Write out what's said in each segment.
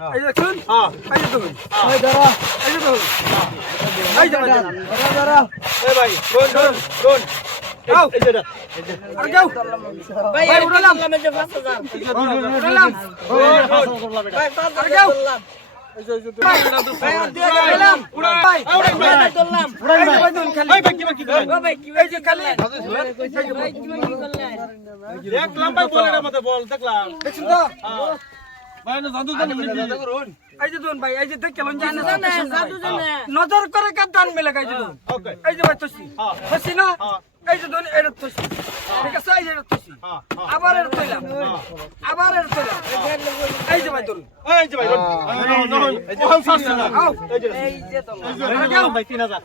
এই দেখুন হ্যাঁ। এই দেখুন। এই দাঁড়া এই দেখুন। এই যে দাঁড়া। দাঁড়া এই ভাই ডোন ডোন ডোন দেখলাম ভাই বলের মধ্যে বল দেখলাম। দেখছেন তো? নজর করে কার টান মেলে গাই যে দেখুন ওকে এই যে ভাই তসি হ্যাঁ। তসি না হ্যাঁ। এই যে দেখুন এটা তসি ঠিক আছে এই যে এটা তসি হ্যাঁ হ্যাঁ আবার এটা তৈলাম আবার এটা তৈলাম এই যে ভাই ধরুন এই যে ভাই ধরুন ধরুন ওখান সারছে না আও এই যে এই যে ধরলাম আর কেউ?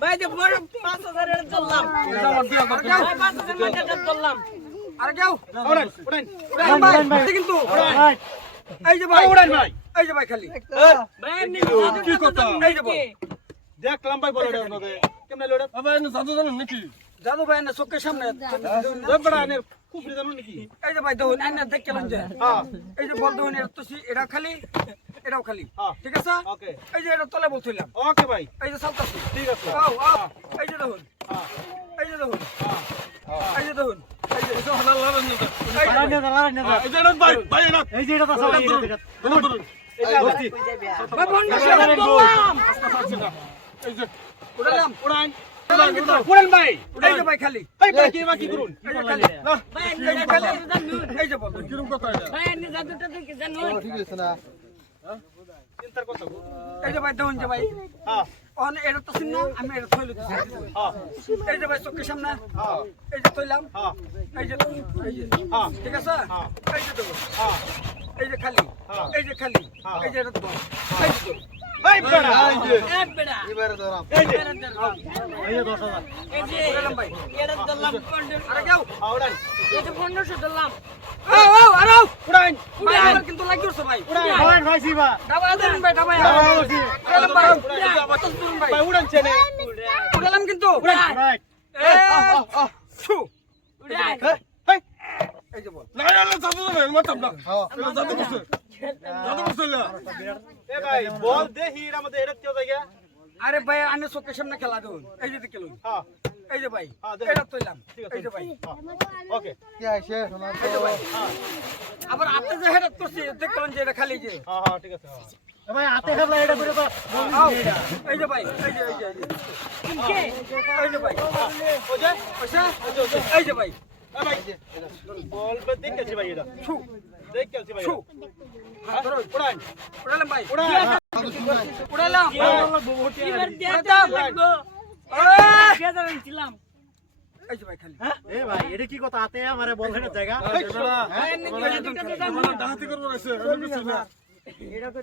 ভাই যে বড় পাঁচ হাজার ধরলাম কেউ? পাঁচ হাজার ধরলাম আর কিন্তু এই যে ভাই উড়ান ভাই এই যে ভাই খালি ভাই এমনি কি কথা? এই যে বল। দেখলাম ভাই মধ্যে কেমনে লড়ে ভাই জাদু জানেন নাকি জাদু ভাই না চোখের সামনে দেবড়া নে খুব জানো নাকি এই যে ভাই দেখুন এনে দেখ কেমন যে হ্যাঁ এই যে বল দেখুন এটা তসি এটা খালি এটাও খালি হ্যাঁ। ঠিক আছে ওকে এই যে এটা তলে বলছিলাম ওকে ভাই এই যে সালতাছি ঠিক আছে আও আও এই যে দেখুন হ্যাঁ এই যে দেখুন এই যে দেখুন এই যে এসো হালাল লাল নিতে এই যে দেখুন। এই যে না ভাই না এই যে ভাই না এই ভাই খালি বাকি বাকি করুন এই যে খালি না এই যে বল কিরম কথা এটা ভাই এমনি জাদুটা দেখে জানুন চিন্তার কথা এই যে ভাই দেখুন যে ভাই হ্যাঁ অন এটা তো না আমি এটা থইলে হ্যাঁ এই যে ভাই চোখের সামনে হ্যাঁ এই যে থইলাম হ্যাঁ এই যে এই যে হ্যাঁ ঠিক আছে হ্যাঁ। এই যে দেখুন হ্যাঁ এই যে খালি হ্যাঁ। এই যে খালি হ্যাঁ। এই যে এটা তো এই যে এই বড়া এই যে এক বেড়া এই যে এই যে 10000 এই যে উড়ালাম ধরলাম পনেরো আর কেউ হ্যাঁ, এই যে পনেরোশো ধরলাম আও আও আর। আও উড়ান ভাই আমার কিন্তু লাগিয়েছে ভাই। ভাই ভাই সিবা ডাবা দেন ভাই ডাবা উড়ালাম ভাই ভাই ভাই উড়ান চেনে উড়ালাম কিন্তু। রাইট এ ছু। উড়াই হেই এই। যে বল। না না। না জাদু জানেন মাতাম না। জাদু করছে জাদু করছে এ ভাই বল দে হিরা মধ্যে এটা কেউ জায়গা। আরে ভাই আনে চোখের সামনে খেলা দেখুন এই যে দেখলুন হ্যাঁ। এই যে ভাই হ্যাঁ। এটা তৈলাম ঠিক আছে এই যে ভাই। ওকে। এই যে ভাই। আবার আপনি যে হেড করছি দেখলেন যে এটা খালি যে। হ্যাঁ হ্যাঁ ঠিক আছে হ্যাঁ। ভাই হাতে খাবলা এটা করে এই যে ভাই এই যে এই যে এই যে। কে? এই যে ভাই। ও যে এই যে ভাই। ভাই বল দেখ ভাই এটা। দেখ ভাই ছু। হ্যাঁ, ধরো। উড়ান। উড়ালাম ভাই। উড়ান। ছিলাম এই যে ভাই খালি এ ভাই এটা কি কথা হাতে আমারে বল হেডের জায়গা এটা তো